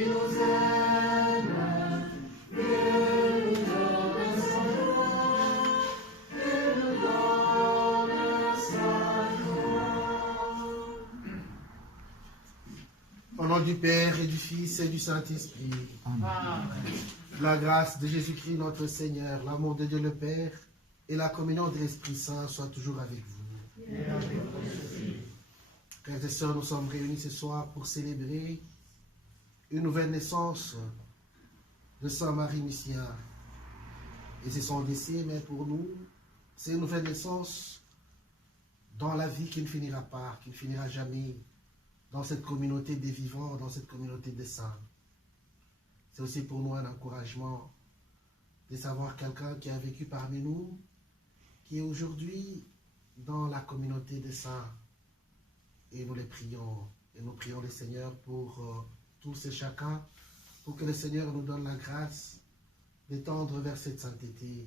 Au nom du Père et du Fils et du Saint-Esprit. Amen. La grâce de Jésus-Christ notre Seigneur, l'amour de Dieu le Père et la communion de l'Esprit Saint soient toujours avec vous. Et avec vous aussi. Frères et sœurs, nous sommes réunis ce soir pour célébrer une nouvelle naissance de Saint Marie Misia. Et c'est son décès, mais pour nous, c'est une nouvelle naissance dans la vie qui ne finira pas, qui ne finira jamais, dans cette communauté des vivants, dans cette communauté des saints. C'est aussi pour nous un encouragement de savoir quelqu'un qui a vécu parmi nous, qui est aujourd'hui dans la communauté des saints. Et nous les prions, et nous prions le Seigneur pour tous et chacun, pour que le Seigneur nous donne la grâce de tendre vers cette sainteté,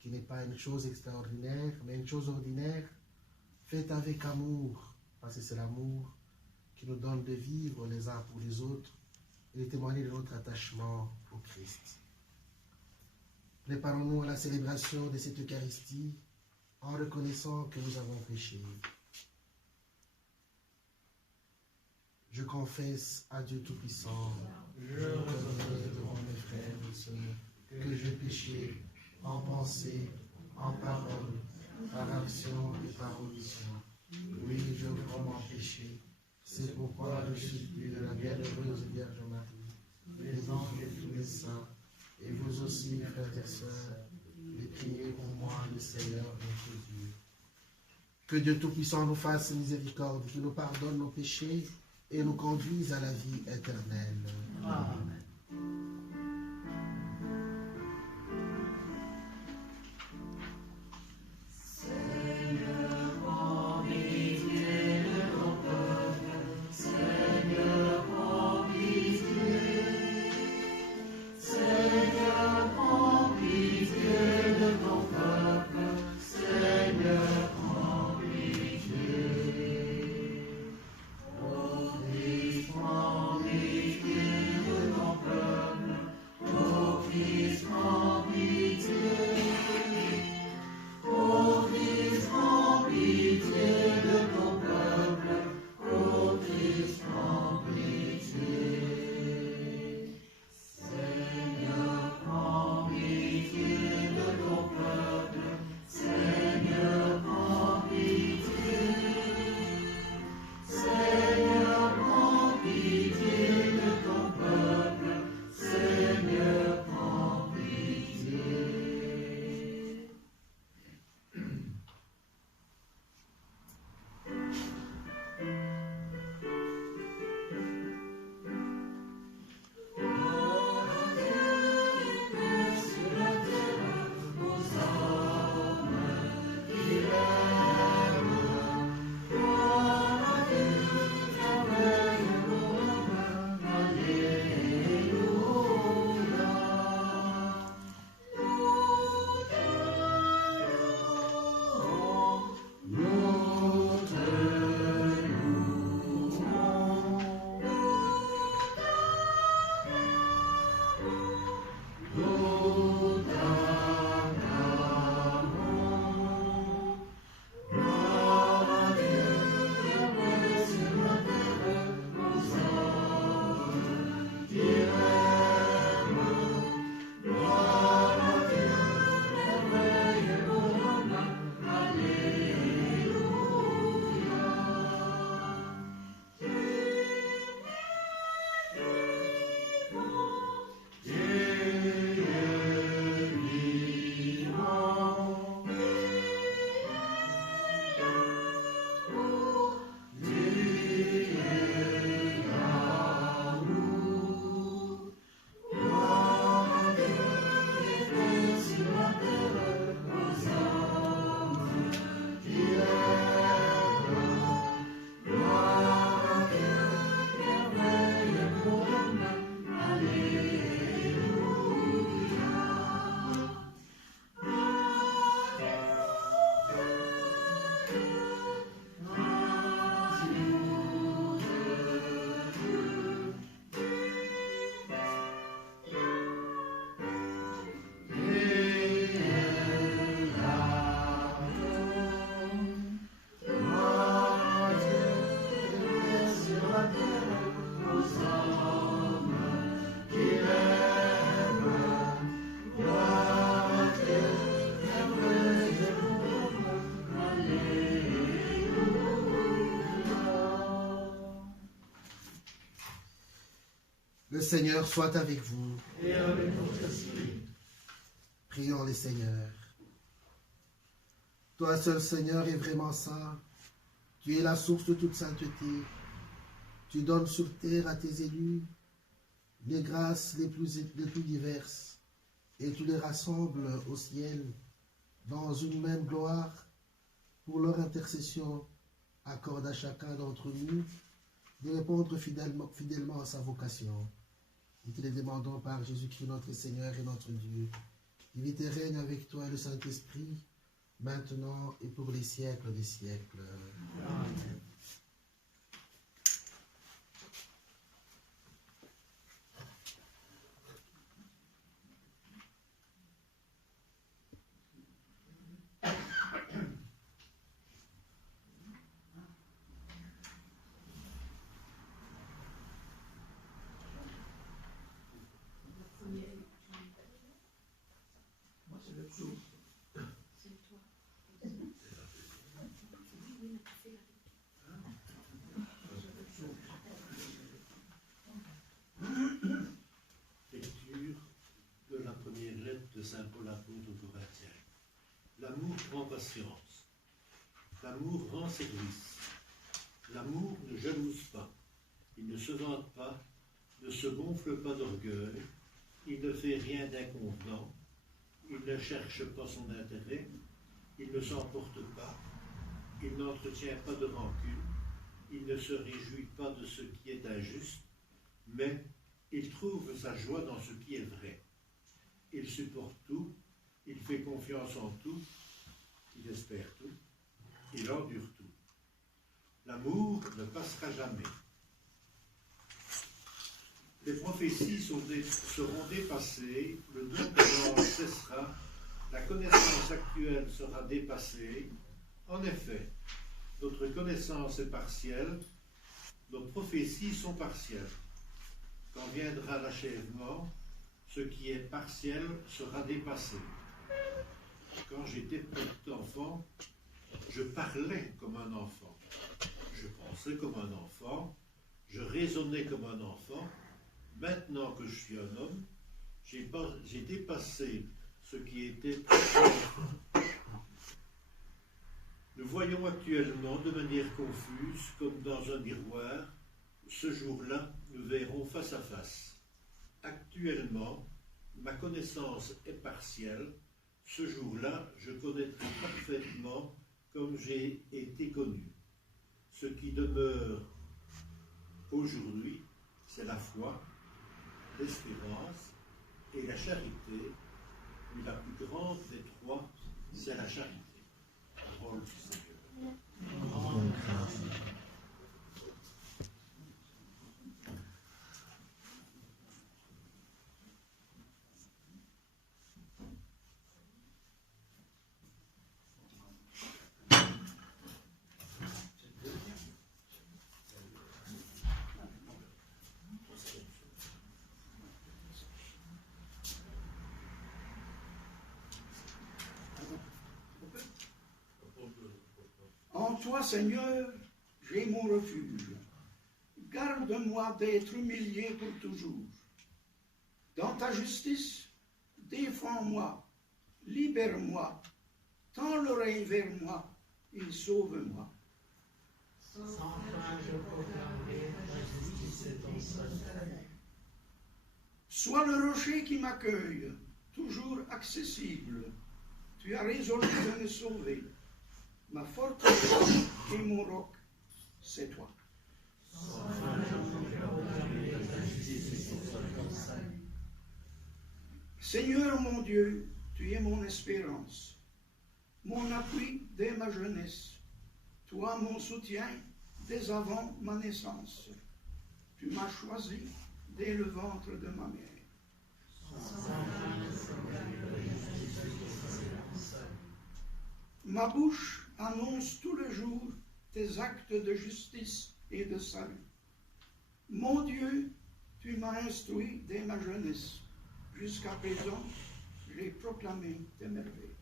qui n'est pas une chose extraordinaire, mais une chose ordinaire, faite avec amour, parce que c'est l'amour qui nous donne de vivre les uns pour les autres et de témoigner de notre attachement au Christ. Préparons-nous à la célébration de cette Eucharistie en reconnaissant que nous avons péché. Je confesse à Dieu Tout-Puissant, je reconnais devant mes frères et sœurs que j'ai péché en pensée, en parole, par action et par omission. Oui, j'ai vraiment péché. C'est pourquoi je supplie de la bienheureuse Vierge Marie, les anges et tous les saints, et vous aussi, mes frères et sœurs, de prier pour moi, le Seigneur notre Dieu. Que Dieu Tout-Puissant nous fasse miséricorde, qu'il nous pardonne nos péchés et nous conduise à la vie éternelle. Amen. Le Seigneur soit avec vous. Et avec votre esprit. Prions les Seigneurs. Toi seul, Seigneur, est vraiment saint. Tu es la source de toute sainteté. Tu donnes sur terre à tes élus les grâces les plus diverses, et tu les rassembles au ciel dans une même gloire. Pour leur intercession, accorde à chacun d'entre nous de répondre fidèlement à sa vocation. Nous te les demandons par Jésus-Christ, notre Seigneur et notre Dieu, qui vit et règne avec toi et le Saint-Esprit, maintenant et pour les siècles des siècles. Amen. Saint Paul apôtre aux Corinthiens. L'amour prend patience. L'amour rend service. L'amour ne jalouse pas. Il ne se vante pas, ne se gonfle pas d'orgueil. Il ne fait rien d'inconvenant. Il ne cherche pas son intérêt. Il ne s'emporte pas. Il n'entretient pas de rancune. Il ne se réjouit pas de ce qui est injuste, mais il trouve sa joie dans ce qui est vrai. Il supporte tout, il fait confiance en tout, il espère tout, il endure tout. L'amour ne passera jamais. Les prophéties seront dépassées, le don de l'ange cessera, la connaissance actuelle sera dépassée. En effet, notre connaissance est partielle, nos prophéties sont partielles. Quand viendra l'achèvement, ce qui est partiel sera dépassé. Quand j'étais petit enfant, je parlais comme un enfant. Je pensais comme un enfant. Je raisonnais comme un enfant. Maintenant que je suis un homme, j'ai dépassé ce qui était enfant. Nous voyons actuellement de manière confuse, comme dans un miroir. Ce jour-là, nous verrons face à face. Actuellement, ma connaissance est partielle. Ce jour-là, je connaîtrai parfaitement comme j'ai été connu. Ce qui demeure aujourd'hui, c'est la foi, l'espérance et la charité. Mais la plus grande des trois, c'est la charité. Parole du Seigneur. En toi, Seigneur, j'ai mon refuge. Garde-moi d'être humilié pour toujours. Dans ta justice, défends-moi, libère-moi, tends l'oreille vers moi et sauve-moi. Sans fin, je proclamerai ta justice et ton salut. Sois le rocher qui m'accueille, toujours accessible. Tu as résolu de me sauver. Ma forteresse et mon roc, c'est toi. Seigneur mon Dieu, tu es mon espérance, mon appui dès ma jeunesse, toi mon soutien dès avant ma naissance. Tu m'as choisi dès le ventre de ma mère. Ma bouche annonce tous les jours tes actes de justice et de salut. Mon Dieu, tu m'as instruit dès ma jeunesse. Jusqu'à présent, j'ai proclamé tes merveilles.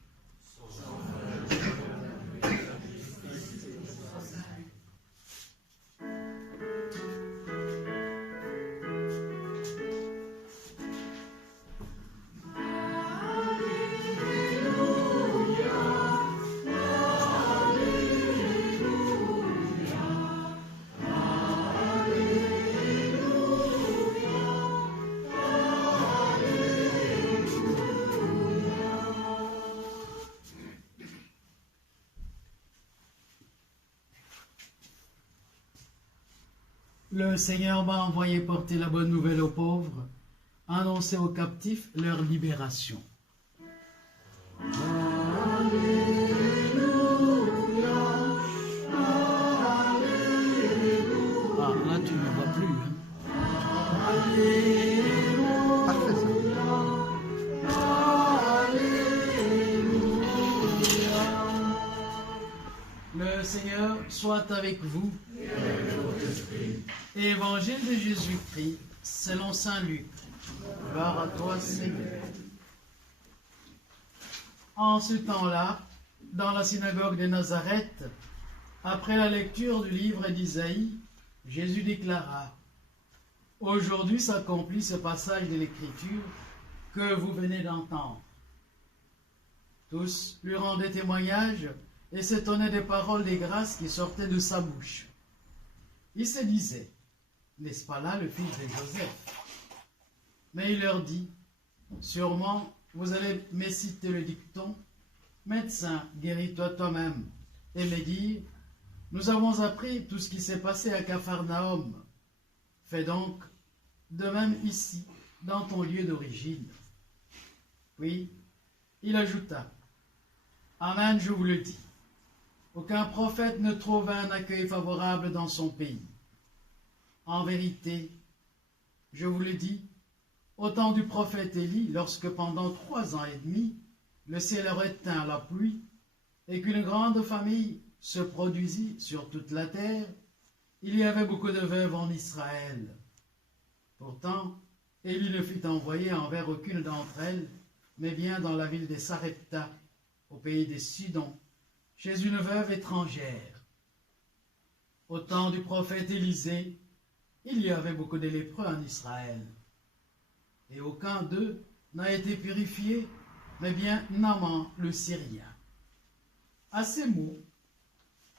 Le Seigneur m'a envoyé porter la bonne nouvelle aux pauvres, annoncer aux captifs leur libération. Ah, là tu ne vois plus. Parfait, ça. Le Seigneur soit avec vous. Évangile de Jésus-Christ, selon saint Luc. Gloire à toi, Seigneur. En ce temps-là, dans la synagogue de Nazareth, après la lecture du livre d'Isaïe, Jésus déclara: « Aujourd'hui s'accomplit ce passage de l'Écriture que vous venez d'entendre. » Tous lui rendaient témoignage et s'étonnaient des paroles des grâces qui sortaient de sa bouche. Il se disait: n'est-ce pas là le fils de Joseph? Mais il leur dit: sûrement vous allez me citer le dicton: médecin, guéris-toi toi-même, et me dire: nous avons appris tout ce qui s'est passé à Capharnaüm. Fais donc de même ici, dans ton lieu d'origine. Puis il ajouta: amen, je vous le dis, aucun prophète ne trouve un accueil favorable dans son pays. En vérité, je vous le dis, au temps du prophète Élie, lorsque pendant 3 ans et demi, le ciel retint la pluie et qu'une grande famille se produisit sur toute la terre, il y avait beaucoup de veuves en Israël. Pourtant, Élie ne fut envoyé envers aucune d'entre elles, mais bien dans la ville de Sarepta, au pays de Sidon, chez une veuve étrangère. Au temps du prophète Élisée, il y avait beaucoup de lépreux en Israël, et aucun d'eux n'a été purifié, mais bien Naaman le Syrien. À ces mots,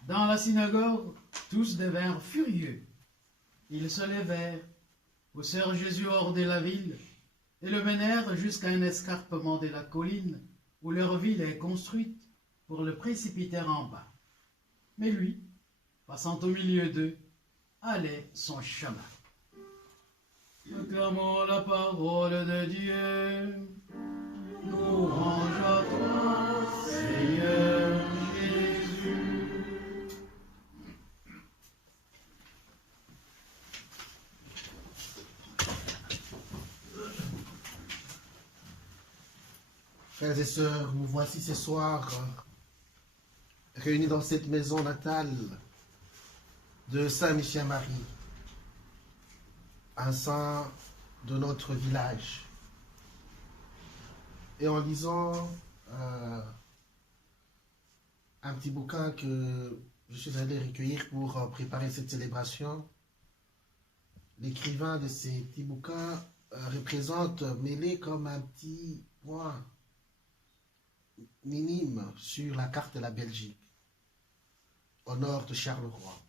dans la synagogue, tous devinrent furieux. Ils se levèrent, poussèrent Jésus hors de la ville, et le menèrent jusqu'à un escarpement de la colline, où leur ville est construite, pour le précipiter en bas. Mais lui, passant au milieu d'eux, allait son chemin. Acclamons la parole de Dieu. Louange à toi, Seigneur Jésus. Frères et sœurs, nous voici ce soir réunis dans cette maison natale de Saint Michel-Marie, un saint de notre village. Et en lisant un petit bouquin que je suis allé recueillir pour préparer cette célébration, l'écrivain de ces petits bouquins représente mêlé comme un petit point minime sur la carte de la Belgique, au nord de Charleroi.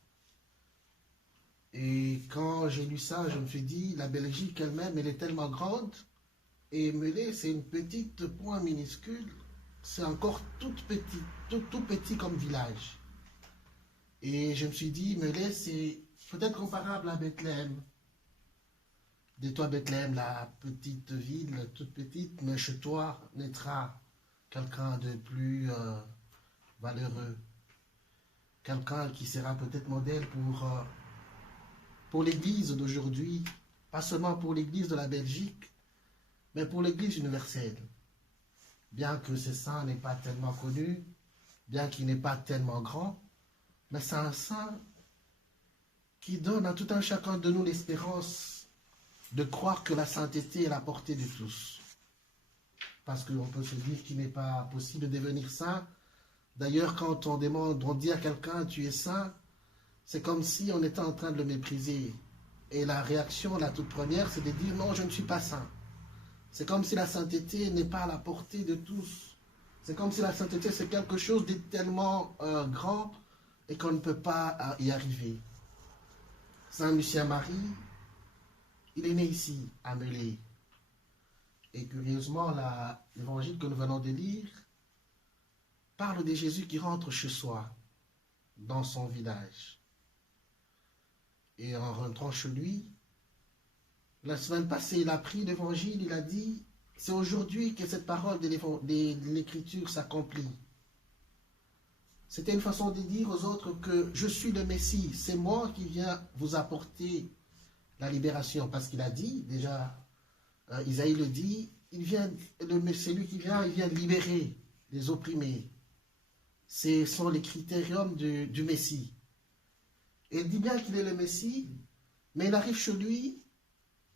Et quand j'ai lu ça, je me suis dit, la Belgique elle-même, elle est tellement grande, et Melé, c'est une petite point minuscule, c'est encore tout petit comme village. Et je me suis dit, Melé, c'est peut-être comparable à Bethléem. De toi, Bethléem, la petite ville, toute petite, mais chez toi naîtra quelqu'un de plus valeureux, quelqu'un qui sera peut-être modèle pour l'Église d'aujourd'hui, pas seulement pour l'Église de la Belgique, mais pour l'Église universelle. Bien que ce saint n'est pas tellement connu, bien qu'il n'est pas tellement grand, mais c'est un saint qui donne à tout un chacun de nous l'espérance de croire que la sainteté est à la portée de tous. Parce qu'on peut se dire qu'il n'est pas possible de devenir saint. D'ailleurs, quand on dit à quelqu'un « tu es saint », c'est comme si on était en train de le mépriser. Et la réaction, la toute première, c'est de dire « non, je ne suis pas saint ». C'est comme si la sainteté n'est pas à la portée de tous. C'est comme si la sainteté, c'est quelque chose de tellement grand et qu'on ne peut pas y arriver. Saint Michel-Marie, il est né ici, à Melé. Et curieusement, l'évangile que nous venons de lire parle de Jésus qui rentre chez soi, dans son village. Et en rentrant chez lui, la semaine passée, il a pris l'évangile, il a dit, c'est aujourd'hui que cette parole de l'écriture s'accomplit. C'était une façon de dire aux autres que je suis le Messie, c'est moi qui viens vous apporter la libération. Parce qu'il a dit, déjà, Isaïe le dit, c'est lui qui vient, il vient libérer les opprimés. Ce sont les critériums du Messie. Et il dit bien qu'il est le Messie, mais il arrive chez lui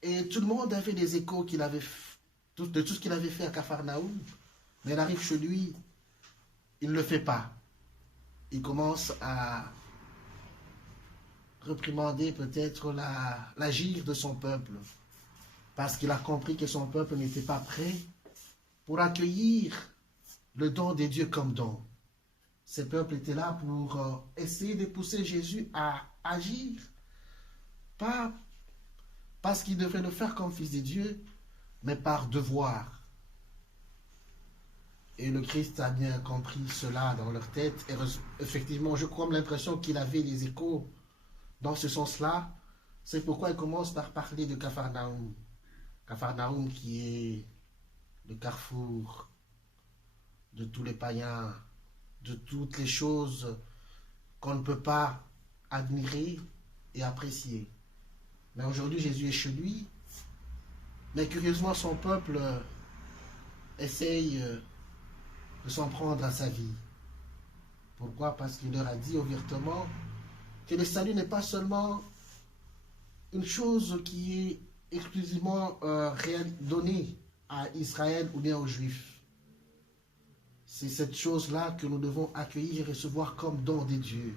et tout le monde avait des échos de tout ce qu'il avait fait à Capharnaüm. Mais il arrive chez lui, il ne le fait pas. Il commence à réprimander peut-être l'agir de son peuple, parce qu'il a compris que son peuple n'était pas prêt pour accueillir le don de Dieu comme don. Ce peuple était là pour essayer de pousser Jésus à agir, pas parce qu'il devait le faire comme fils de Dieu, mais par devoir. Et le Christ a bien compris cela dans leur tête. Et effectivement, je crois l'impression qu'il avait les échos dans ce sens-là. C'est pourquoi il commence par parler de Capharnaüm. Capharnaüm qui est le carrefour de tous les païens, de toutes les choses qu'on ne peut pas admirer et apprécier. Mais aujourd'hui, Jésus est chez lui. Mais curieusement, son peuple essaye de s'en prendre à sa vie. Pourquoi? Parce qu'il leur a dit ouvertement que le salut n'est pas seulement une chose qui est exclusivement donnée à Israël ou bien aux Juifs. C'est cette chose-là que nous devons accueillir et recevoir comme don de Dieu.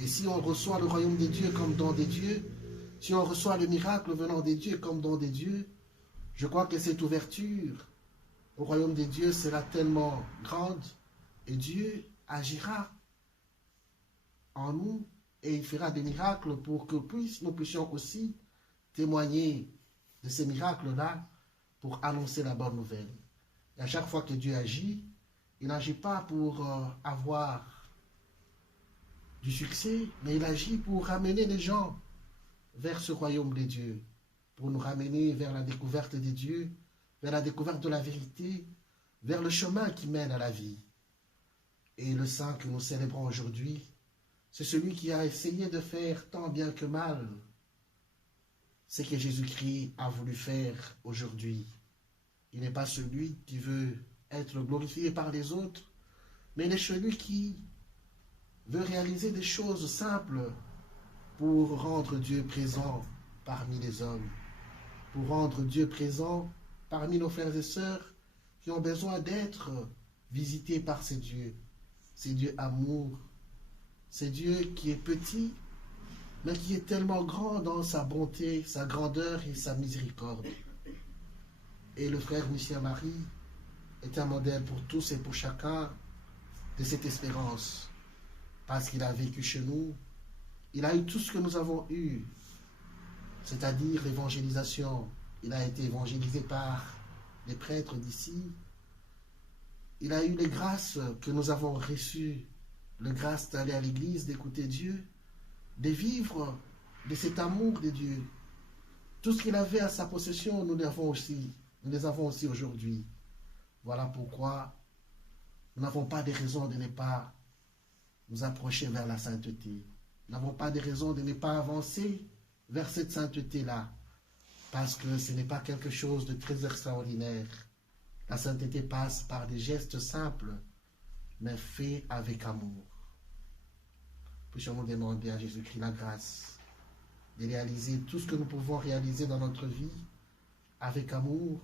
Et si on reçoit le royaume de Dieu comme don de Dieu, si on reçoit le miracle venant de Dieu comme don de Dieu, je crois que cette ouverture au royaume de Dieu sera tellement grande et Dieu agira en nous et il fera des miracles pour que nous puissions aussi témoigner de ces miracles-là pour annoncer la bonne nouvelle. Et à chaque fois que Dieu agit, il n'agit pas pour avoir du succès, mais il agit pour ramener les gens vers ce royaume de Dieu, pour nous ramener vers la découverte de Dieu, vers la découverte de la vérité, vers le chemin qui mène à la vie. Et le saint que nous célébrons aujourd'hui, c'est celui qui a essayé de faire tant bien que mal ce que Jésus-Christ a voulu faire aujourd'hui. Il n'est pas celui qui veut être glorifié par les autres, mais il est celui qui veut réaliser des choses simples pour rendre Dieu présent parmi les hommes, pour rendre Dieu présent parmi nos frères et sœurs qui ont besoin d'être visités par ces dieux amour, c'est Dieu qui est petit, mais qui est tellement grand dans sa bonté, sa grandeur et sa miséricorde. Et le frère Michel Marie est un modèle pour tous et pour chacun de cette espérance, parce qu'il a vécu chez nous, il a eu tout ce que nous avons eu, c'est-à-dire l'évangélisation. Il a été évangélisé par les prêtres d'ici. Il a eu les grâces que nous avons reçues, la grâce d'aller à l'église, d'écouter Dieu, de vivre de cet amour de Dieu. Tout ce qu'il avait à sa possession, nous les avons aussi aujourd'hui. Voilà pourquoi nous n'avons pas de raison de ne pas nous approcher vers la sainteté. Nous n'avons pas de raison de ne pas avancer vers cette sainteté-là, parce que ce n'est pas quelque chose de très extraordinaire. La sainteté passe par des gestes simples, mais faits avec amour. Puissions-nous demander à Jésus-Christ la grâce de réaliser tout ce que nous pouvons réaliser dans notre vie avec amour,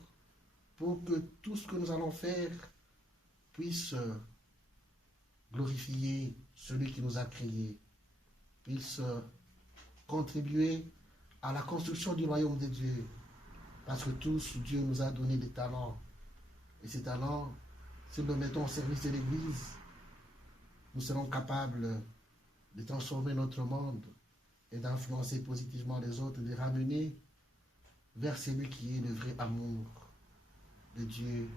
pour que tout ce que nous allons faire puisse glorifier celui qui nous a créés, puisse contribuer à la construction du royaume de Dieu. Parce que tous, Dieu nous a donné des talents. Et ces talents, si nous les mettons au service de l'Église, nous serons capables de transformer notre monde et d'influencer positivement les autres, de les ramener vers celui qui est le vrai amour de Dieu,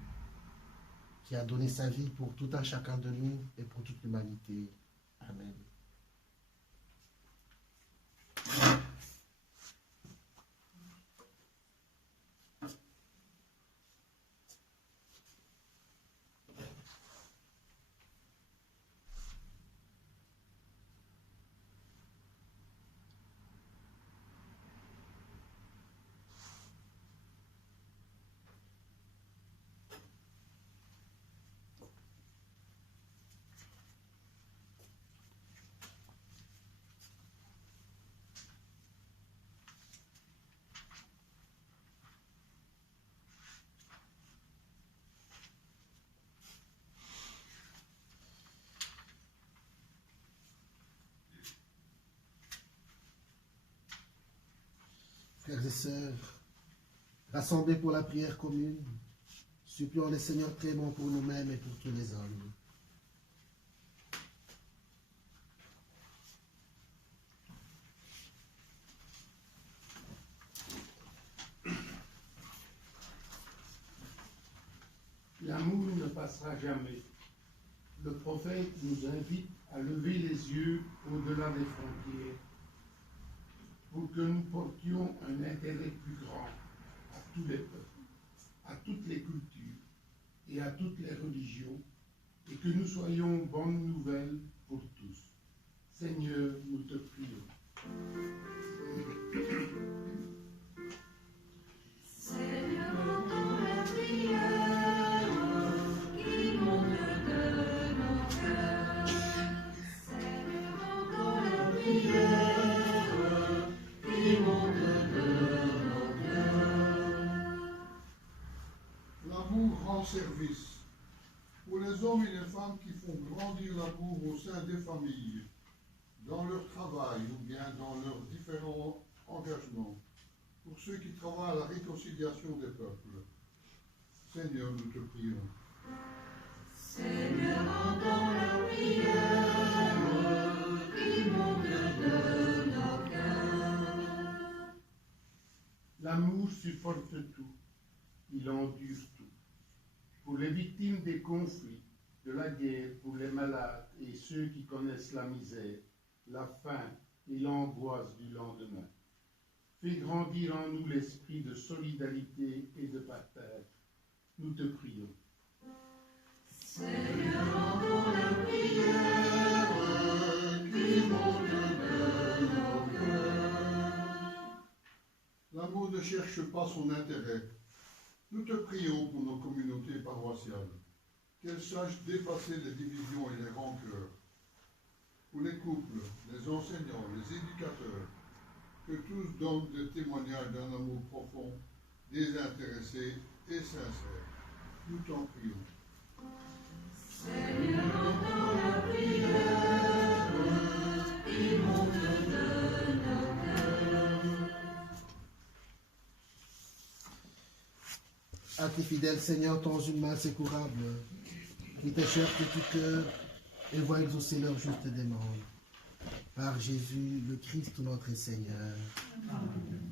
qui a donné sa vie pour tout un chacun de nous et pour toute l'humanité. Amen. et sœurs, rassemblés pour la prière commune, supplions le Seigneur très bon pour nous-mêmes et pour tous les hommes. L'amour ne passera jamais. Le prophète nous invite à lever les yeux au-delà des frontières pour que nous portions un intérêt plus grand à tous les peuples, à toutes les cultures et à toutes les religions, et que nous soyons bonne nouvelle pour tous. Seigneur, nous te prions. Seigneur, entends la prière qui monte de nos cœurs. Seigneur, entends la prière qui monte de nos cœurs. L'amour rend service. Pour les hommes et les femmes qui font grandir l'amour au sein des familles, dans leur travail ou bien dans leurs différents engagements, pour ceux qui travaillent à la réconciliation des peuples. Seigneur, nous te prions. Seigneur, entends la prière qui monte de nos cœurs. L'amour supporte tout, il endure tout. Pour les victimes des conflits, de la guerre, pour les malades et ceux qui connaissent la misère, la faim et l'angoisse du lendemain. Fais grandir en nous l'esprit de solidarité et de partage. Nous te prions. Seigneur, entends la prière qui monte de nos cœurs. L'amour ne cherche pas son intérêt. Nous te prions pour nos communautés paroissiales, qu'elles sachent dépasser les divisions et les rancœurs. Pour les couples, les enseignants, les éducateurs, que tous donnent des témoignages d'un amour profond, désintéressé et sincère. Nous t'en prions. Seigneur, entends la prière qui monte de nos cœurs. À tes fidèles, Seigneur, tends une main secourable, qui te cherche de tout cœur et voit exaucer leur juste demande. Par Jésus, le Christ, notre Seigneur. Amen.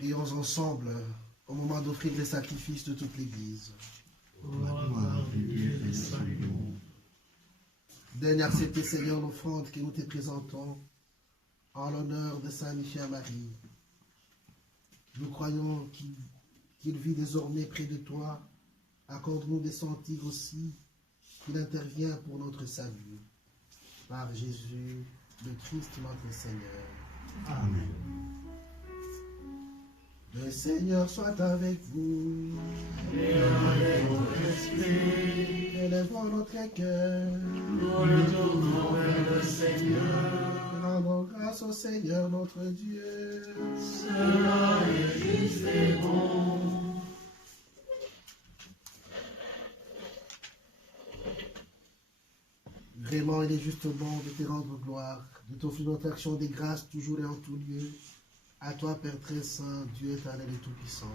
Prions ensemble au moment d'offrir les sacrifices de toute l'Église. Pour la gloire de Dieu et le salut du monde. Daigne accepter, Seigneur, l'offrande que nous te présentons en l'honneur de Saint Michel Marie. Nous croyons qu'il vit désormais près de toi. Accorde-nous de sentir aussi qu'il intervient pour notre salut. Par Jésus, le Christ notre Seigneur. Amen. Le Seigneur soit avec vous. Et avec votre esprit, Élevons notre cœur. nous le tournons vers le Seigneur. Rendons grâce au Seigneur notre Dieu. Cela est juste et bon. Vraiment, il est juste bon de te rendre gloire, de t'offrir notre action des grâces toujours et en tout lieu. À toi, Père très saint, Dieu éternel et tout-puissant.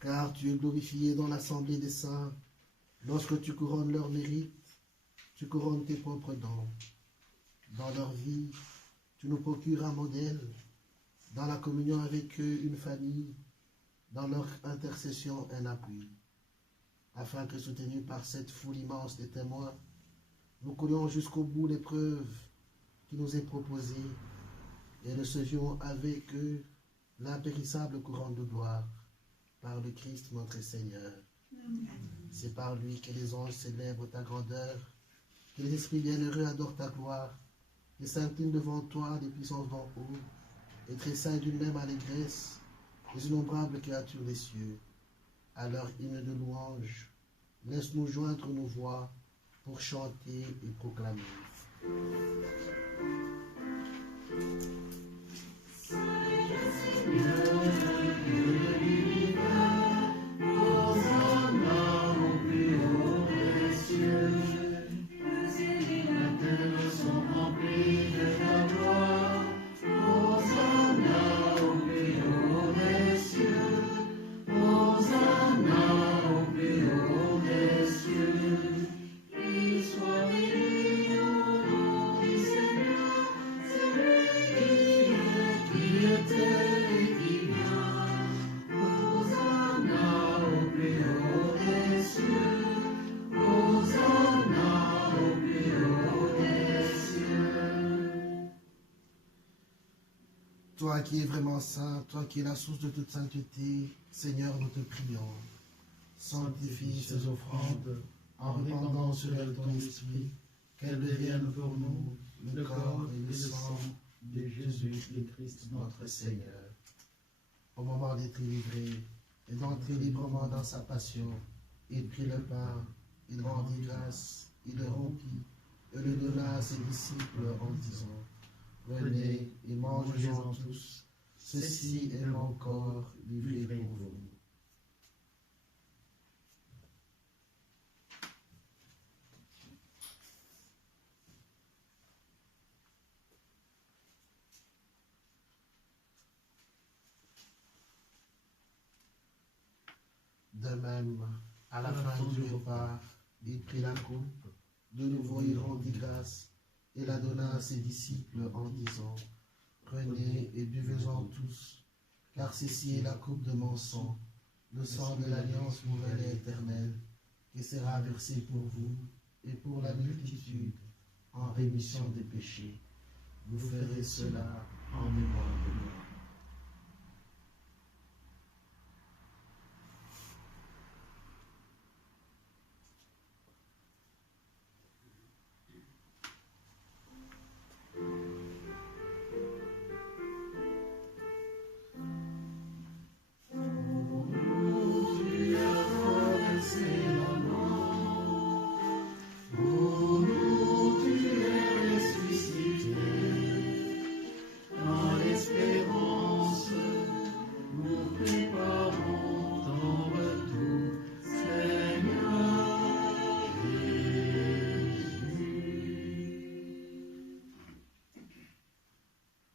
Car tu es glorifié dans l'assemblée des saints. Lorsque tu couronnes leur mérite, tu couronnes tes propres dons. Dans leur vie, tu nous procures un modèle. Dans la communion avec eux, une famille. Dans leur intercession, un appui. Afin que, soutenus par cette foule immense des témoins, nous coulions jusqu'au bout l'épreuve qui nous est proposée et recevions avec eux l'impérissable couronne de gloire par le Christ notre Seigneur. C'est par lui que les anges célèbrent ta grandeur, que les esprits bienheureux adorent ta gloire, que s'inclinent devant toi les puissances d'en haut, et tressaillent d'une même allégresse les innombrables créatures des cieux. À leur hymne de louange, laisse-nous joindre nos voix pour chanter et proclamer. Toi qui es vraiment saint, toi qui es la source de toute sainteté, Seigneur, nous te prions. Sanctifie ces offrandes en répandant sur elles ton esprit, qu'elles deviennent pour nous le corps et le sang de Jésus le Christ notre Seigneur. Au moment d'être livré et d'entrer librement dans sa passion, il prit le pain, il rendit grâce, il le rompit et le donna à ses disciples en disant: Venez et mangez-en tous, ceci est mon corps livré pour vous. De même, à la fin du repas, il prit la coupe, de nouveau il rendit grâce, et la donna à ses disciples en disant: Prenez et buvez-en tous, car ceci est la coupe de mon sang, le sang de l'alliance nouvelle et éternelle, qui sera versé pour vous et pour la multitude en rémission des péchés. Vous ferez cela en mémoire de moi.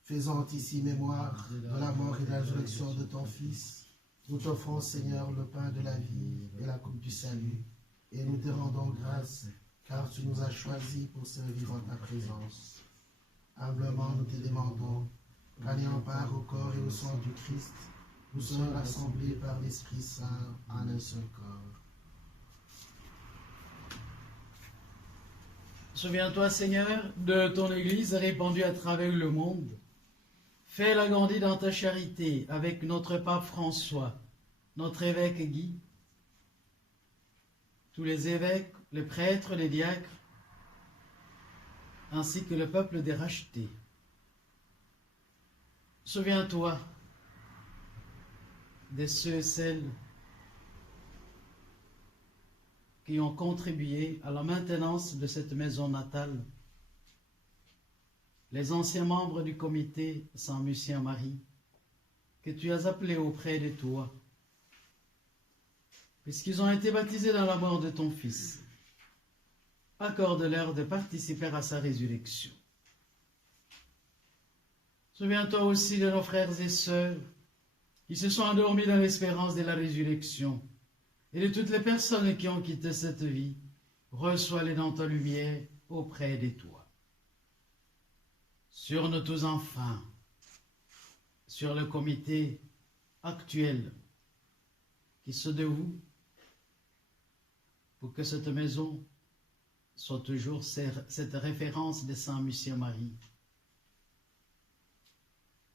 Faisant ici mémoire de la mort et de la résurrection de ton Fils, nous t'offrons, Seigneur, le pain de la vie et la coupe du salut, et nous te rendons grâce, car tu nous as choisis pour servir en ta présence. Humblement, nous te demandons, qu'ayant part au corps et au sang du Christ, nous sommes rassemblés par l'Esprit Saint en un seul corps. Souviens-toi, Seigneur, de ton Église répandue à travers le monde. Fais-la grandir dans ta charité avec notre pape François, notre évêque Guy, tous les évêques, les prêtres, les diacres, ainsi que le peuple des rachetés. Souviens-toi de ceux et celles qui ont contribué à la maintenance de cette maison natale, les anciens membres du comité Saint-Lucien-Marie, que tu as appelés auprès de toi, puisqu'ils ont été baptisés dans la mort de ton Fils. Accorde-leur de participer à sa résurrection. Souviens-toi aussi de nos frères et sœurs qui se sont endormis dans l'espérance de la résurrection, et de toutes les personnes qui ont quitté cette vie. Reçois-les dans ta lumière auprès de toi. Sur nous tous enfin, sur le comité actuel qui se dévoue pour que cette maison soit toujours cette référence de Saint-Lucien-Marie.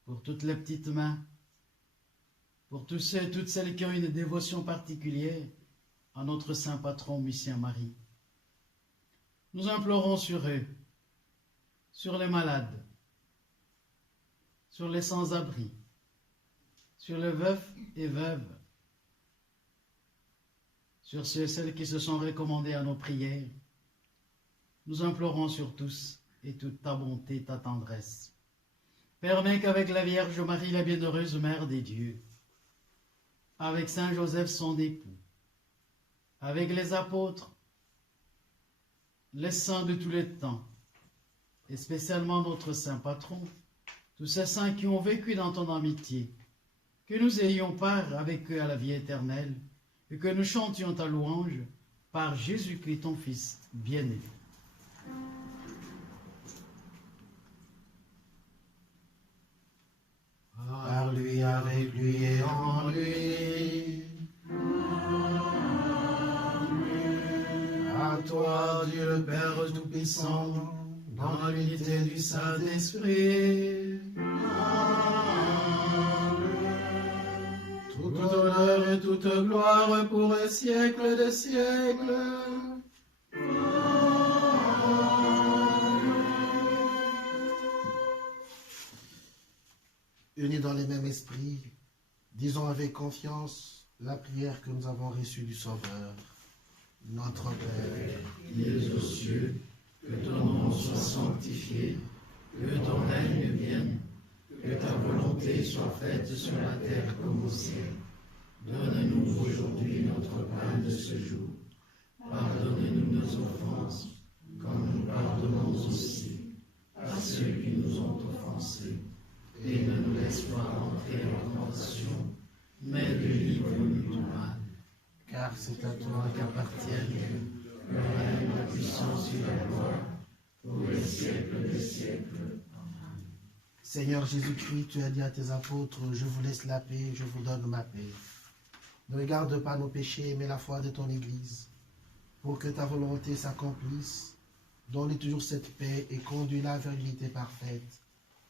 Pour toutes les petites mains, pour tous ceux et toutes celles qui ont une dévotion particulière à notre saint patron Lucien-Marie. Nous implorons sur eux, sur les malades, sur les sans-abri, sur les veufs et veuves, sur ceux et celles qui se sont recommandés à nos prières. Nous implorons sur tous et toute ta bonté, ta tendresse. Permets qu'avec la Vierge Marie, la bienheureuse Mère des dieux, avec Saint Joseph son époux, avec les apôtres, les saints de tous les temps, et spécialement notre saint patron, tous ces saints qui ont vécu dans ton amitié, que nous ayons part avec eux à la vie éternelle, et que nous chantions ta louange par Jésus-Christ ton Fils bien-aimé. Par lui, avec lui et en lui. À toi, Dieu le Père Tout-Puissant, dans l'unité du Saint-Esprit. Tout honneur et toute gloire pour les siècles des siècles. Unis dans les mêmes esprits, disons avec confiance la prière que nous avons reçue du Sauveur. Notre Père, qui es aux cieux, que ton nom soit sanctifié, que ton règne vienne, que ta volonté soit faite sur la terre comme au ciel. Donne-nous aujourd'hui notre pain de ce jour. Pardonne-nous nos offenses, comme nous pardonnons aussi à ceux qui nous ont offensés. Et ne nous laisse pas entrer en tentation, mais délivre-nous du mal. Car c'est à toi qu'appartiennent le règne, la puissance et la gloire, pour les siècles des siècles. Seigneur Jésus-Christ, tu as dit à tes apôtres, je vous laisse la paix, je vous donne ma paix. Ne regarde pas nos péchés, mais la foi de ton Église, pour que ta volonté s'accomplisse. Donne toujours cette paix et conduis-la vers l'unité parfaite.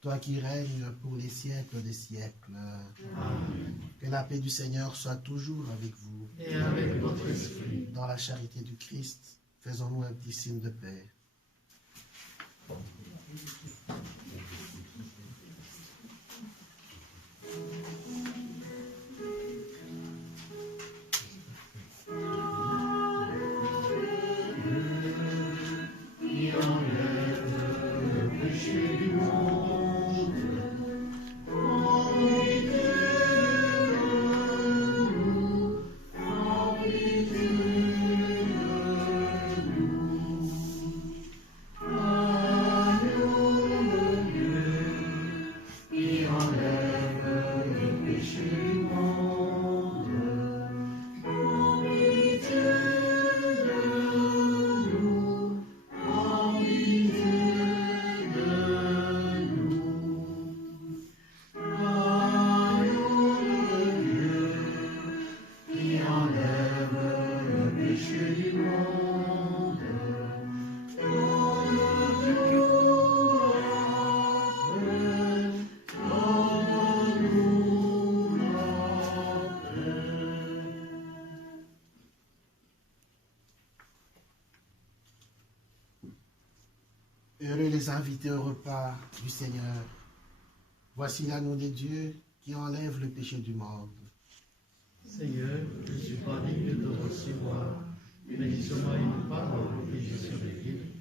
Toi qui règnes pour les siècles des siècles. Amen. Que la paix du Seigneur soit toujours avec vous. Et avec votre esprit. Dans la charité du Christ, faisons-nous un petit signe de paix. Heureux les invités au repas du Seigneur. Voici l'agneau de Dieu qui enlève le péché du monde. Seigneur, je ne suis pas digne de te recevoir, mais dis seulement une parole et je serai guéri.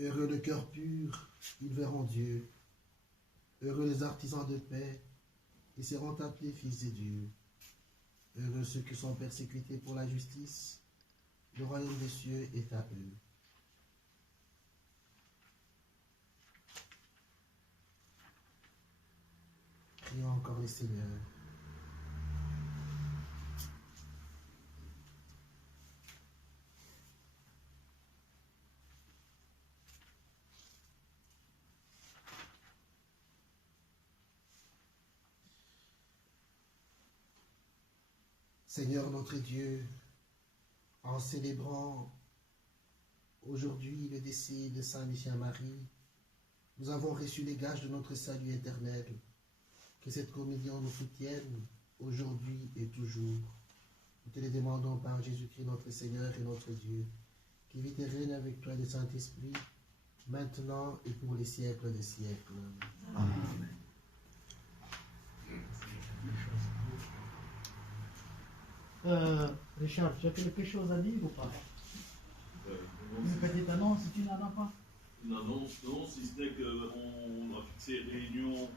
Heureux le cœur pur, ils verront Dieu. Heureux les artisans de paix, ils seront appelés fils de Dieu. Heureux ceux qui sont persécutés pour la justice, le royaume des cieux est à eux. Prions encore le Seigneur. Seigneur notre Dieu, en célébrant aujourd'hui le décès de Saint Michel-Marie, nous avons reçu les gages de notre salut éternel. Que cette communion nous soutienne aujourd'hui et toujours. Nous te le demandons par Jésus-Christ notre Seigneur et notre Dieu, qui vit et règne avec toi le Saint-Esprit, maintenant et pour les siècles des siècles. Amen. Richard, tu as quelque chose à dire ou pas? Une petite annonce, si tu n'en as pas? Une annonce, non, si ce n'est qu'on a fixé une réunion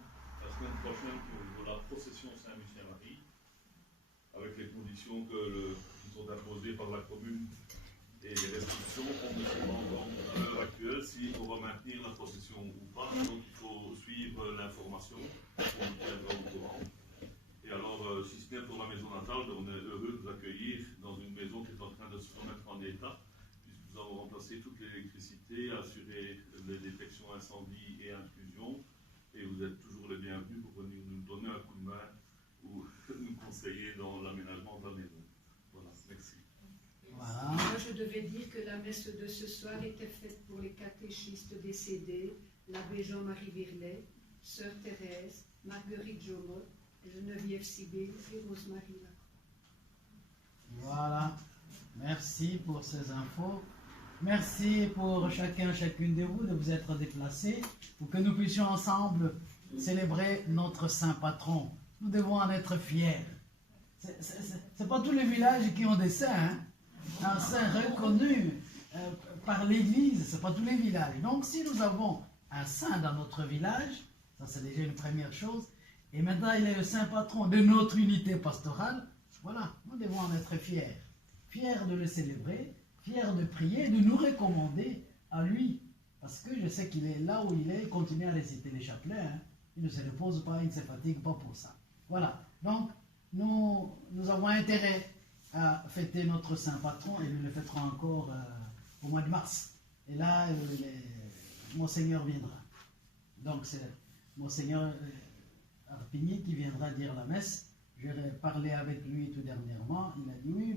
la semaine prochaine pour la procession Saint-Michel-Marie, avec les conditions qui sont imposées par la commune et les restrictions. On ne sait pas encore à l'heure actuelle si on va maintenir la procession ou pas, donc il faut suivre l'information, on nous tiendra au courant. Et alors, si ce n'est pour la maison natale, on est heureux de vous accueillir dans une maison qui est en train de se remettre en état, puisque nous avons remplacé toute l'électricité, assuré les détections incendie et intrusion, et vous êtes toujours les bienvenus pour venir nous donner un coup de main ou nous conseiller dans l'aménagement de la maison. Voilà, merci. Voilà. Moi, je devais dire que la messe de ce soir était faite pour les catéchistes décédés, l'abbé Jean-Marie Virlet, sœur Thérèse, Marguerite Jomot, Geneviève Sibyl et Rosemary Lacroix. Voilà. Merci pour ces infos. Merci pour chacune de vous de vous être déplacés pour que nous puissions ensemble célébrer notre saint patron. Nous devons en être fiers. C'est pas tous les villages qui ont des saints, hein? Un saint reconnu par l'Église, c'est pas tous les villages. Donc si nous avons un saint dans notre village, ça c'est déjà une première chose, et maintenant il est le saint patron de notre unité pastorale, voilà, nous devons en être fiers. Fiers de le célébrer, fiers de prier, de nous recommander à lui. Parce que je sais qu'il est là où il est, il continue à réciter les chapelets, hein. Il ne se repose pas, il ne se fatigue pas pour ça. Voilà, donc nous avons intérêt à fêter notre saint patron et nous le fêterons encore au mois de mars. Et là, Monseigneur viendra. Donc c'est Monseigneur Arpigny qui viendra dire la messe. J'ai parlé avec lui tout dernièrement. Il a dit oui,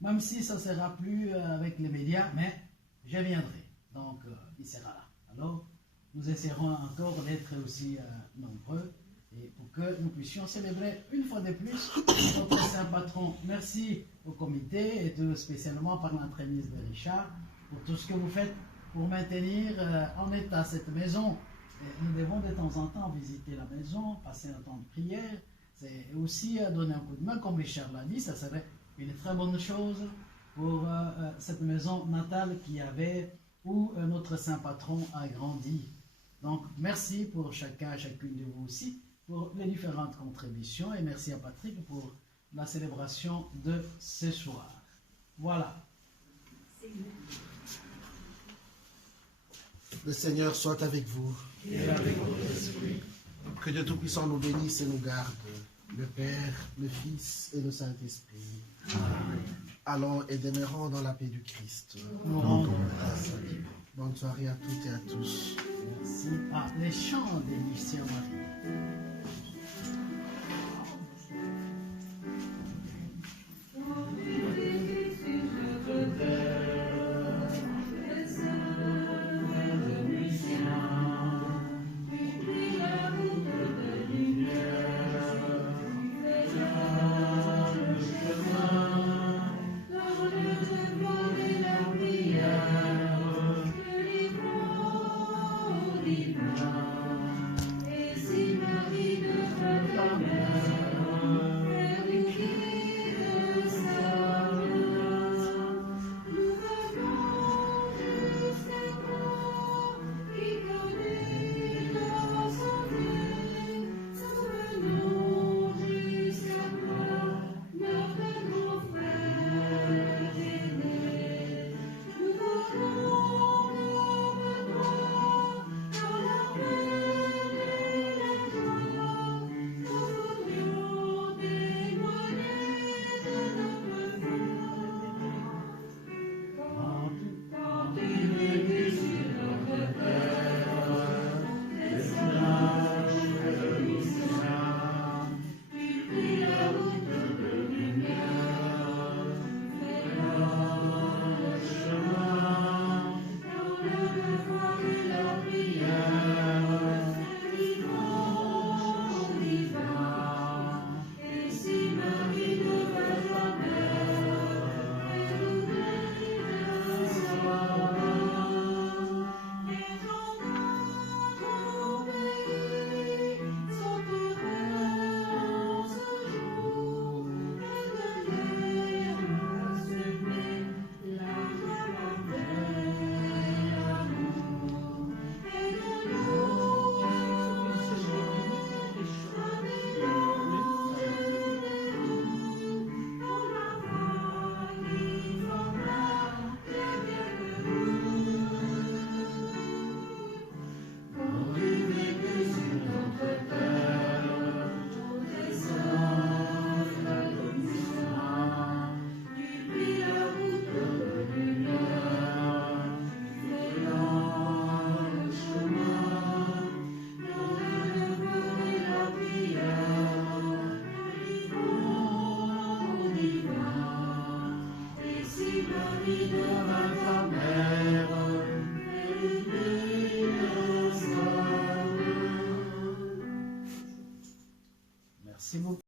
même si ça ne sera plus avec les médias, mais je viendrai. Donc il sera là. Alors nous essaierons encore d'être aussi nombreux et pour que nous puissions célébrer une fois de plus notre saint patron. Merci au comité et tout spécialement par l'entremise de Richard pour tout ce que vous faites pour maintenir en état cette maison. Et nous devons de temps en temps visiter la maison, passer un temps de prière. C'est aussi donner un coup de main, comme Richard l'a dit, ça serait une très bonne chose pour cette maison natale où notre saint patron a grandi. Donc merci pour chacune de vous aussi pour les différentes contributions et merci à Patrick pour la célébration de ce soir. Voilà. Le Seigneur soit avec vous. Et avec votre esprit. Que Dieu Tout-Puissant nous bénisse et nous garde, le Père, le Fils et le Saint-Esprit. Amen. Allons et demeurons dans la paix du Christ. Nous rendons grâce à Dieu. Bonne soirée à toutes et à tous. merci. Ah, les chants des Michel Marie. Et si Marie de